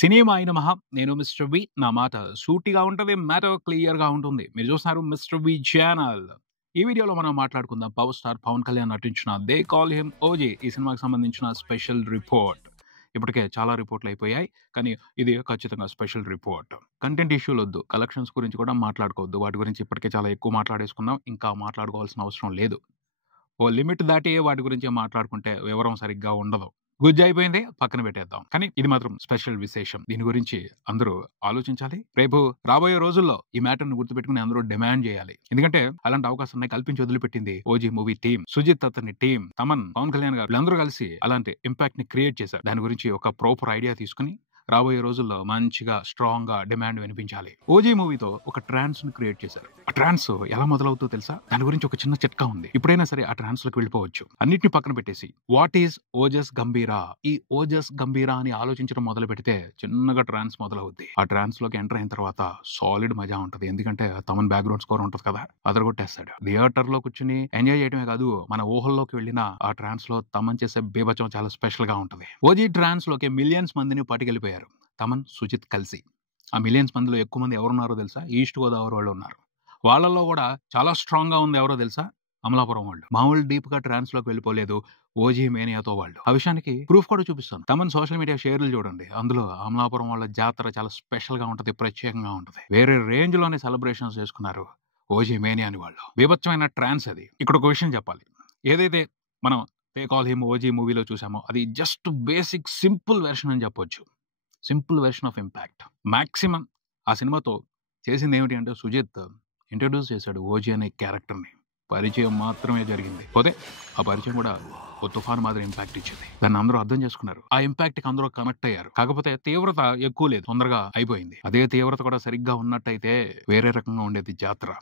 సినిమాయి నమః. నేను మిస్టర్ వి. నా మాట సూటిగా ఉంటది. మ్యాటర్ క్లియర్‌గా ఉంటుంది. మీరు చూస్తున్నారు మిస్టర్ వి ఛానల్. ఈ వీడియోలో మనం మాట్లాడుకుందాం పవర్ స్టార్ పవన్ కళ్యాణ్ నటించిన 'దే కాల్ హిమ్ ఓజీ' ఈ సినిమాకి సంబంధించిన స్పెషల్ రిపోర్ట్. ఇప్పటికే చాలా రిపోర్ట్‌లు అయిపోయాయి. కానీ ఇది ఖచ్చితంగా స్పెషల్ రిపోర్ట్. కంటెంట్ ఇష్యూలొద్దు. కలెక్షన్స్ గురించి కూడా మాట్లాడుకోవద్దు. వాటి గురించి ఇప్పటికే చాలా ఎక్కువ మాట్లాడేసుకున్నాం. ఇంకా మాట్లాడుకోవాల్సిన అవసరం లేదు. ఓ లిమిట్ దాటి వాటి గురించి మాట్లాడుకుంటే వివరం సరిగ్గా ఉండదు. గుజ్జు అయిపోయింది, పక్కన పెట్టేద్దాం. కానీ ఇది మాత్రం స్పెషల్ విశేషం. దీని గురించి అందరూ ఆలోచించాలి. రేపు రాబోయే రోజుల్లో ఈ మ్యాటర్‌ని గుర్తుపెట్టుకుని అందరూ డిమాండ్ చేయాలి. ఎందుకంటే అలాంటి అవకాశాన్ని కల్పించి వదిలిపెట్టింది ఓజీ మూవీ టీమ్. సుజిత్ అతని టీమ్, తమన్, పవన్ కళ్యాణ్ గారు వీళ్ళందరూ కలిసి అలాంటి ఇంపాక్ట్ ని క్రియేట్ చేశారు. దాని గురించి ఒక ప్రాపర్ ఐడియా తీసుకుని రాబోయే రోజుల్లో మంచిగా స్ట్రాంగ్ గా డిమాండ్ వినిపించాలి. ఓజీ మూవీతో ఒక ట్రాన్స్ ని క్రియేట్ చేశారు. ఆ ట్రాన్స్ ఎలా మొదలవుతుందో తెలుసా? దాని గురించి ఒక చిన్న చిట్కా ఉంది. ఇప్పుడైనా సరే ఆ ట్రాన్స్ లోకి వెళ్ళిపోవచ్చు. అన్నిటిని పక్కన పెట్టేసి వాట్ ఈస్ ఓజస్ గంభీరా, ఈ ఓజస్ గంభీరా అని ఆలోచించడం మొదలు పెడితే చిన్నగా ట్రాన్స్ మొదలవుద్ది. ఆ ట్రాన్స్ లోకి ఎంటర్ అయిన తర్వాత సాలిడ్ మజా ఉంటది. ఎందుకంటే తమన్ బ్యాక్గ్రౌండ్ స్కోర్ ఉంటది కదా, అదరగొట్టేస్తాడు. థియేటర్ లో కూర్చుని ఎంజాయ్ చేయడమే కాదు, మన ఊహల్లోకి వెళ్ళిన ఆ ట్రాన్స్ లో తమన్ చేసే బీభత్సం చాలా స్పెషల్ గా ఉంటది. ఓజీ ట్రాన్స్ లోకి మిలియన్స్ మందిని పట్టుకెళ్ళిపోయారు తమన్, సుజిత్ కలిసి. ఆ మిలియన్స్ మందిలో ఎక్కువ మంది ఎవరున్నారో తెలుసా? ఈస్ట్ గోదావరి వాళ్ళు ఉన్నారు. వాళ్ళల్లో కూడా చాలా స్ట్రాంగ్ గా ఉంది ఎవరో తెలుసా? అమలాపురం వాళ్ళు. మామూలు డీప్ గా ట్రాన్స్ లోకి వెళ్ళిపోలేదు ఓజీ మేనియాతో వాళ్ళు. ఆ విషయానికి ప్రూఫ్ కూడా చూపిస్తాను. తమన్ సోషల్ మీడియా షేర్లు చూడండి. అందులో అమలాపురం వాళ్ళ జాతర చాలా స్పెషల్ గా ఉంటది, ప్రత్యేకంగా ఉంటది. వేరే రేంజ్ లోనే సెలబ్రేషన్స్ చేసుకున్నారు ఓజీ మేనియాని వాళ్ళు. బీభత్సమైన ట్రాన్స్ అది. ఇక్కడ ఒక విషయం చెప్పాలి. ఏదైతే మనం దే కాల్ హిమ్ ఓజీ మూవీలో చూసామో అది జస్ట్ బేసిక్ సింపుల్ వెర్షన్ అని చెప్పొచ్చు. Simple version of impact. Maximum ఆ సినిమాతో చేసింది ఏమిటి అంటే సుజిత్ ఇంట్రడ్యూస్ చేశాడు ఓజీ అనే క్యారెక్టర్ని. పరిచయం మాత్రమే జరిగింది. పోతే ఆ పరిచయం కూడా ఓ తుఫాను మాదిరి ఇంపాక్ట్ ఇచ్చింది. దాన్ని అందరూ అర్థం చేసుకున్నారు. ఆ ఇంపాక్ట్ కి అందరూ కనెక్ట్ అయ్యారు. కాకపోతే తీవ్రత ఎక్కువ లేదు, తొందరగా అయిపోయింది. అదే తీవ్రత కూడా సరిగ్గా ఉన్నట్టయితే వేరే రకంగా ఉండేది జాతర.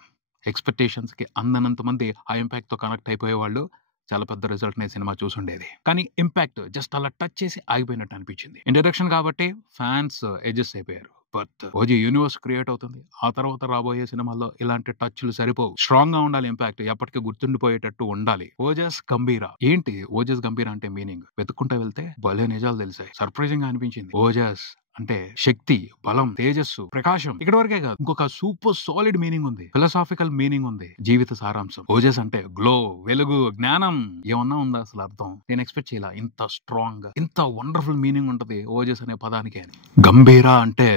ఎక్స్పెక్టేషన్స్ కి అందనంత మంది ఆ ఇంపాక్ట్ తో కనెక్ట్ అయిపోయేవాళ్ళు. చాలా పెద్ద రిజల్ట్ నే సినిమా చూసుండేది. కానీ ఇంపాక్ట్ జస్ట్ అలా టచ్ చేసి ఆగిపోయినట్టు అనిపించింది. ఇంట్రడక్షన్ కాబట్టి ఫ్యాన్స్ అడ్జస్ట్ అయిపోయారు. బట్ ఓజీ యూనివర్స్ క్రియేట్ అవుతుంది. ఆ తర్వాత రాబోయే సినిమాల్లో ఇలాంటి టచ్లు సరిపోవు. స్ట్రాంగ్ గా ఉండాలి. ఇంపాక్ట్ ఎప్పటికీ గుర్తుండిపోయేటట్టు ఉండాలి. ఓజస్ గంభీరా ఏంటి? ఓజస్ గంభీరా అంటే మీనింగ్ వెతుక్కుంటా వెళ్తే భలే నిజాలు తెలిసాయి. సర్ప్రైజింగ్ గా అనిపించింది. ఓజస్ అంటే శక్తి, బలం, తేజస్సు, ప్రకాశం. ఇక్కడ వరకే కాదు, ఇంకొక సూపర్ సాలిడ్ మీనింగ్ ఉంది. ఫిలాసాఫికల్ మీనింగ్ ఉంది. జీవిత సారాంశం. ఓజస్ అంటే గ్లో, వెలుగు, జ్ఞానం. ఏమన్నా ఉందా అసలు అర్థం? నేను ఎక్స్పెక్ట్ చేయాల ఇంత స్ట్రాంగ్, ఇంత వండర్ఫుల్ మీనింగ్ ఉంటది ఓజస్ అనే పదానికి అని. గంభీరా అంటే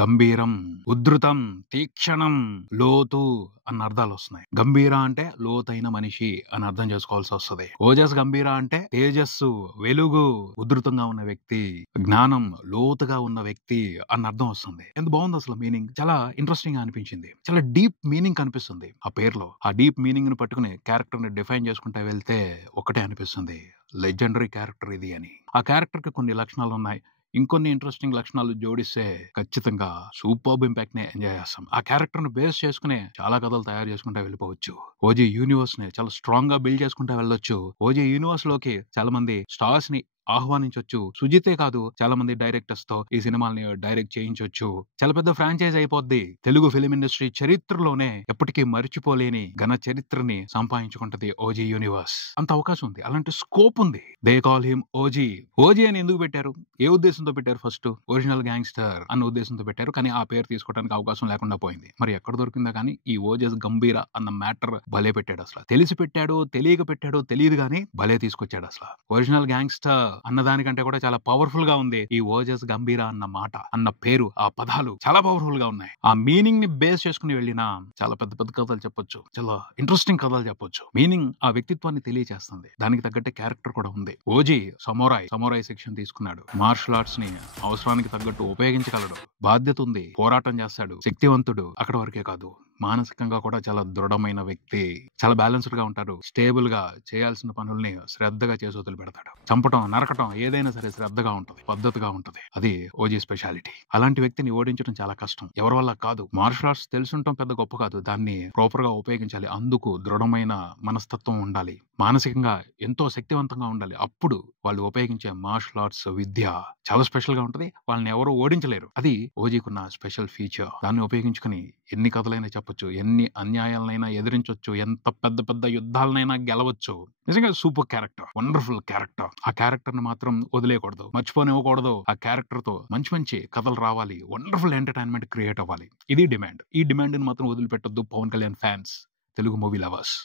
గంభీరం, ఉద్ధృతం, తీక్షణం, లోతు అన్న అర్థాలు వస్తున్నాయి. గంభీర అంటే లోతైన మనిషి అని అర్థం చేసుకోవాల్సి వస్తుంది. ఓజస్ గంభీర అంటే తేజస్సు, వెలుగు, ఉధృతంగా ఉన్న వ్యక్తి, జ్ఞానం, లోతుగా ఉన్న వ్యక్తి అన్న అర్థం వస్తుంది. ఎంత బాగుంది అసలు మీనింగ్. చాలా ఇంట్రెస్టింగ్ గా అనిపించింది. చాలా డీప్ మీనింగ్ కనిపిస్తుంది ఆ పేరులో. ఆ డీప్ మీనింగ్ ని పట్టుకుని క్యారెక్టర్ ని డిఫైన్ చేసుకుంటా వెళ్తే ఒకటే అనిపిస్తుంది, లెజెండరీ క్యారెక్టర్ ఇది అని. ఆ క్యారెక్టర్ కి కొన్ని లక్షణాలు ఉన్నాయి. ఇంకొన్ని ఇంట్రెస్టింగ్ లక్షణాలు జోడిస్తే ఖచ్చితంగా సూపర్బ్ ఇంపాక్ట్ ని ఎంజాయ్ చేస్తాం. ఆ క్యారెక్టర్ ను బేస్ చేసుకునే చాలా కథలు తయారు చేసుకుంటా వెళ్ళిపోవచ్చు. ఓజీ యూనివర్స్ ని చాలా స్ట్రాంగ్ గా బిల్డ్ చేసుకుంటా వెళ్ళొచ్చు. ఓజీ యూనివర్స్ లోకి చాలా మంది స్టార్స్ ని ఆహ్వానించవచ్చు. సుజితే కాదు, చాలా మంది డైరెక్టర్స్ తో ఈ సినిమాల్ని డైరెక్ట్ చేయించవచ్చు. చాలా పెద్ద ఫ్రాంచైజ్ అయిపోద్ది. తెలుగు ఫిలిం ఇండస్ట్రీ చరిత్రలోనే ఎప్పటికీ మర్చిపోలేని ఘన చరిత్రని సంపాదించుకుంటది ఓజీ యూనివర్స్. అంత అవకాశం ఉంది, అలాంటి స్కోప్ ఉంది. They call him OG. OG అని ఎందుకు పెట్టారు? ఏ ఉద్దేశంతో పెట్టారు? ఫస్ట్ ఒరిజినల్ గ్యాంగ్స్టర్ అన్న ఉద్దేశంతో పెట్టారు. కానీ ఆ పేరు తీసుకోవడానికి అవకాశం లేకుండా పోయింది. మరి ఎక్కడ దొరికిందా కానీ ఈ ఓజస్ గంభీర అన్న మ్యాటర్ భలే పెట్టాడు. అసలు తెలిసి పెట్టాడు, తెలియక పెట్టాడో తెలియదు కానీ భలే తీసుకొచ్చాడు. అసలు ఒరిజినల్ గ్యాంగ్స్టర్ అన్నదానికంటే కూడా చాలా పవర్ఫుల్ గా ఉంది ఈ ఓజస్ గంభీర అన్న మాట, అన్న పేరు. ఆ పదాలు చాలా పవర్ఫుల్ గా ఉన్నాయి. ఆ మీనింగ్ ని బేస్ చేసుకుని వెళ్ళినా చాలా పెద్ద పెద్ద కథలు చెప్పొచ్చు, చాలా ఇంట్రెస్టింగ్ కథలు చెప్పొచ్చు. మీనింగ్ ఆ వ్యక్తిత్వాన్ని తెలియజేస్తుంది. దానికి తగ్గట్టే క్యారెక్టర్ కూడా ఉంది. ఓజీ సమురాయ్ శిక్షణ తీసుకున్నాడు. మార్షల్ ఆర్ట్స్ ని అవసరానికి తగ్గట్టు ఉపయోగించగలడు. బాధ్యత ఉంది, పోరాటం చేస్తాడు, శక్తివంతుడు. అక్కడ వరకే కాదు, మానసికంగా కూడా చాలా దృఢమైన వ్యక్తి. చాలా బ్యాలెన్స్డ్ గా ఉంటాడు. స్టేబుల్ గా చేయాల్సిన పనుల్ని శ్రద్ధగా చేసి వదిలి పెడతాడు. చంపటం, నరకటం ఏదైనా సరే శ్రద్ధగా ఉంటది, పద్ధతిగా ఉంటది. అది ఓజీ స్పెషాలిటీ. అలాంటి వ్యక్తిని ఓడించడం చాలా కష్టం, ఎవరి వల్ల కాదు. మార్షల్ ఆర్ట్స్ తెలుసుంటాం పెద్ద గొప్ప కాదు, దాన్ని ప్రాపర్ గా ఉపయోగించాలి. అందుకు దృఢమైన మనస్తత్వం ఉండాలి, మానసికంగా ఎంతో శక్తివంతంగా ఉండాలి. అప్పుడు వాళ్ళు ఉపయోగించే మార్షల్ ఆర్ట్స్ విద్య చాలా స్పెషల్ గా ఉంటది. వాళ్ళని ఎవరు ఓడించలేరు. అది ఓజీకున్న స్పెషల్ ఫీచర్. దాన్ని ఉపయోగించుకుని ఎన్ని కథలైనా చెప్పచ్చు. చెప్పొచ్చు. ఎన్ని అన్యాయాలనైనా ఎదిరించొచ్చు. ఎంత పెద్ద పెద్ద యుద్ధాలనైనా గెలవచ్చు. నిజంగా సూపర్ క్యారెక్టర్. Wonderful character. ఆ క్యారెక్టర్‌ని మాత్రం వదిలేయకూడదు. మర్చిపోనివ్వకూడదు. ఆ క్యారెక్టర్‌తో మంచి మంచి కథలు రావాలి. వండర్‌ఫుల్ ఎంటర్‌టైన్‌మెంట్ క్రియేట్ అవ్వాలి. ఇది డిమాండ్. ఈ డిమాండ్‌ని మాత్రం వదిలిపెట్టొద్దు Pawan Kalyan fans, Telugu movie lovers.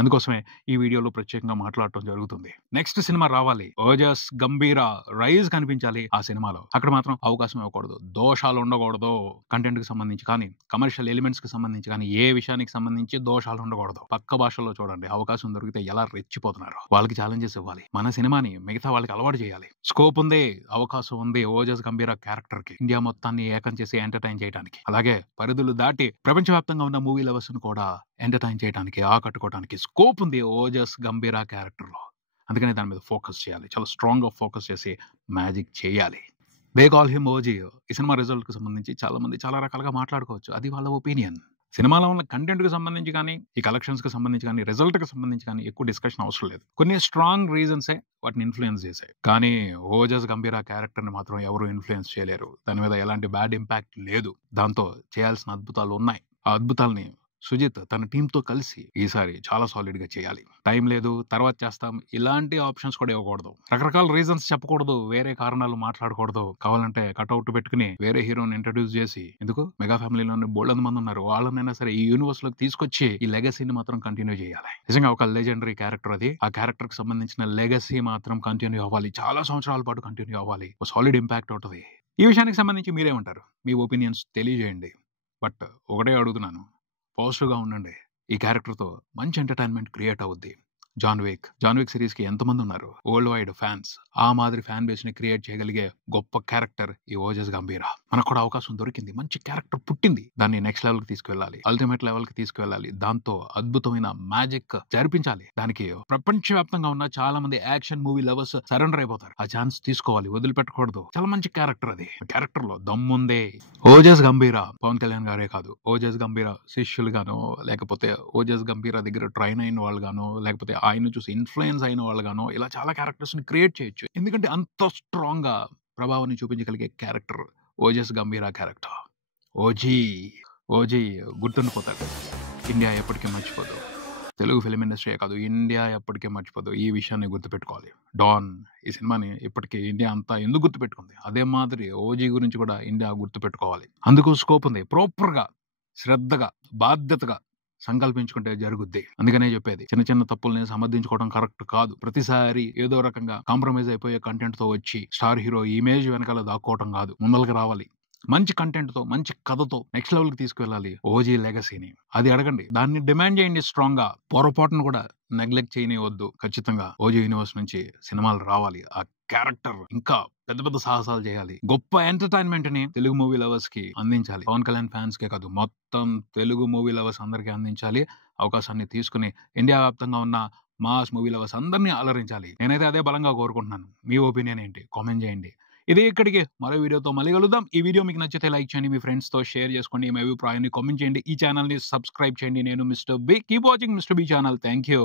అందుకోసమే ఈ వీడియోలో ప్రత్యేకంగా మాట్లాడటం జరుగుతుంది. నెక్స్ట్ సినిమా రావాలి. ఓజస్ గంభీర రైజ్ కనిపించాలి ఆ సినిమాలో. అక్కడ మాత్రం అవకాశం ఇవ్వకూడదు. దోషాలు ఉండకూడదు. కంటెంట్ కి సంబంధించి కానీ, కమర్షియల్ ఎలిమెంట్స్ కి సంబంధించి కానీ, ఏ విషయానికి సంబంధించి దోషాలు ఉండకూడదు. పక్క భాషల్లో చూడండి, అవకాశం దొరికితే ఎలా రెచ్చిపోతున్నారు. వాళ్ళకి ఛాలెంజెస్ ఇవ్వాలి. మన సినిమాని మిగతా వాళ్ళకి అలవాటు చేయాలి. స్కోప్ ఉంది, అవకాశం ఉంది ఓజస్ గంభీర క్యారెక్టర్ కి ఇండియా మొత్తాన్ని ఏకం చేసి ఎంటర్టైన్ చేయడానికి. అలాగే పరిధులు దాటి ప్రపంచవ్యాప్తంగా ఉన్న మూవీ లవర్స్ ను కూడా ఎంటర్టైన్ చేయడానికి, ఆకట్టుకోవడానికి స్కోప్ ఉంది ఓజస్ గంభీర క్యారెక్టర్ లో. అందుకనే దాని మీద ఫోకస్ చేయాలి. చాలా స్ట్రాంగ్ గా ఫోకస్ చేసి మ్యాజిక్ చేయాలి. They call him OG. ఈ సినిమా రిజల్ట్ కు సంబంధించి చాలా మంది చాలా రకాలుగా మాట్లాడుకోవచ్చు. అది వాళ్ళ ఒపీనియన్. సినిమాలో ఉన్న కంటెంట్ కి సంబంధించి కానీ, ఈ కలెక్షన్స్ కి సంబంధించి కానీ, రిజల్ట్ కి సంబంధించి కానీ ఎక్కువ డిస్కషన్ అవసరం లేదు. కొన్ని స్ట్రాంగ్ రీజన్సే వాటిని ఇన్ఫ్లుయెన్స్ చేశాయి. కానీ ఓజస్ గంభీర క్యారెక్టర్ ని మాత్రం ఎవరు ఇన్ఫ్లుయెన్స్ చేయలేరు. దాని మీద ఎలాంటి బ్యాడ్ ఇంపాక్ట్ లేదు. దాంతో చేయాల్సిన అద్భుతాలు ఉన్నాయి. ఆ అద్భుతాలని సుజిత్ తన టీంతో కలిసి ఈసారి చాలా సాలిడ్ గా చేయాలి. టైం లేదు, తర్వాత చేస్తాం, ఇలాంటి ఆప్షన్స్ కూడా ఇవ్వకూడదు. రకరకాల రీజన్స్ చెప్పకూడదు. వేరే కారణాలు మాట్లాడకూడదు. కావాలంటే కట్అవుట్ పెట్టుకుని వేరే హీరోని ఇంట్రడ్యూస్ చేసి, ఎందుకు మెగా ఫ్యామిలీలోనే బోల్డ్ మంది ఉన్నారు, వాళ్ళనైనా సరే ఈ యూనివర్స్ లోకి తీసుకొచ్చి ఈ లెగసీని మాత్రం కంటిన్యూ చేయాలి. నిజంగా ఒక లెజెండరీ క్యారెక్టర్ అది. ఆ క్యారెక్టర్ కి సంబంధించిన లెగసీ మాత్రం కంటిన్యూ అవ్వాలి. చాలా సంవత్సరాల పాటు కంటిన్యూ అవ్వాలి. ఒక సాలిడ్ ఇంపాక్ట్ ఉంటుంది. ఈ విషయానికి సంబంధించి మీరేమంటారు? మీ ఒపీనియన్స్ తెలియజేయండి. బట్ ఒకటే అడుగుతున్నాను, పాజిటివ్గా ఉండండి. ఈ క్యారెక్టర్తో మంచి ఎంటర్టైన్మెంట్ క్రియేట్ అవుద్ది. జాన్ విక్ సిరీస్ కి ఎంతమంది ఉన్నారు వరల్డ్ వైడ్ ఫ్యాన్స్. ఆ మాదిరి ఫ్యాన్ బేస్ ని క్రియేట్ చేయగలిగే గొప్ప క్యారెక్టర్ ఈ ఓజస్ గంభీర. మనకు కూడా అవకాశం దొరికింది, మంచి క్యారెక్టర్ పుట్టింది. దాన్ని నెక్స్ట్ లెవెల్ కి తీసుకువెళ్ళాలి, అల్టిమేట్ లెవెల్ కి తీసుకువెళ్ళాలి. దాంతో అద్భుతమైన మ్యాజిక్ జరిపించాలి. దానికి ప్రపంచవ్యాప్తంగా ఉన్న చాలా మంది యాక్షన్ మూవీ లవర్స్ సరెండర్ అయిపోతారు. ఆ ఛాన్స్ తీసుకోవాలి, వదిలిపెట్టకూడదు. చాలా మంచి క్యారెక్టర్ అది. క్యారెక్టర్ లో దమ్ముందే. ఓజస్ గంభీర పవన్ కళ్యాణ్ గారే కాదు, ఓజస్ గంభీర శిష్యులు గానో, లేకపోతే ఓజస్ గంభీర దగ్గర ట్రైన్ అయిన వాళ్ళు గానో, లేకపోతే ఆయన చూసి ఇన్ఫ్లుయెన్స్ అయిన వాళ్ళు గానో, ఇలా చాలా క్యారెక్టర్స్ ని క్రియేట్ చేయొచ్చు. ఎందుకంటే అంత స్ట్రాంగ్ గా ప్రభావాన్ని చూపించగలిగే క్యారెక్టర్ ఓజస్ గంభీర క్యారెక్టర్. ఓజీ గుర్తుండిపోతాడు. ఇండియా ఎప్పటికీ మర్చిపోదు. తెలుగు ఫిలిం ఇండస్ట్రీ కాదు, ఇండియా ఎప్పటికీ మర్చిపోదు. ఈ విషయాన్ని గుర్తుపెట్టుకోవాలి. డాన్ ఈ సినిమాని ఇప్పటికీ ఇండియా అంతా ఎందుకు గుర్తుపెట్టుకుంది, అదే మాదిరి ఓజీ గురించి కూడా ఇండియా గుర్తుపెట్టుకోవాలి. అందుకు స్కోప్ ఉంది. ప్రాపర్ గా, శ్రద్ధగా, బాధ్యతగా సంకల్పించుకుంటే జరుగుద్ది. అందుకనే చెప్పేది, చిన్న చిన్న తప్పుల్ని సమర్థించుకోవడం కరెక్ట్ కాదు. ప్రతిసారి ఏదో రకంగా కాంప్రమైజ్ అయిపోయే కంటెంట్ తో వచ్చి స్టార్ హీరో ఇమేజ్ వెనకాల దాక్కోవటం కాదు. ముందలకి రావాలి. మంచి కంటెంట్ తో, మంచి కథతో నెక్స్ట్ లెవెల్ కి తీసుకువెళ్ళాలి ఓజీ లెగసీని. అది అడగండి, దాన్ని డిమాండ్ చేయండి స్ట్రాంగ్ గా. పొరపాటును కూడా నెగ్లెక్ట్ చేయనివద్దు. ఖచ్చితంగా ఓజీ యూనివర్స్ నుంచి సినిమాలు రావాలి. ఆ క్యారెక్టర్ ఇంకా పెద్ద పెద్ద సాహసాలు చేయాలి. గొప్ప ఎంటర్టైన్మెంట్ ని తెలుగు మూవీ లవర్స్ కి అందించాలి. పవన్ కళ్యాణ్ ఫ్యాన్స్ కే కాదు, మొత్తం తెలుగు మూవీ లవర్స్ అందరికీ అందించాలి. అవకాశాన్ని తీసుకుని ఇండియా వ్యాప్తంగా ఉన్న మాస్ మూవీ లవర్స్ అందరినీ అలరించాలి. నేనైతే అదే బలంగా కోరుకుంటున్నాను. మీ ఒపీనియన్ ఏంటి? కామెంట్ చేయండి. ఇదే ఇక్కడికి మరో వీడియోతో మళ్ళీ కలుద్దాం. ఈ వీడియో మీకు నచ్చితే లైక్ చేయండి, మీ ఫ్రెండ్స్ తో షేర్ చేసుకోండి, మీ అభిప్రాయాన్ని కామెంట్ చేయండి. ఈ ఛానల్ ని సబ్స్క్రైబ్ చేయండి. నేను mister B. Keep watching mister B channel. Thank you.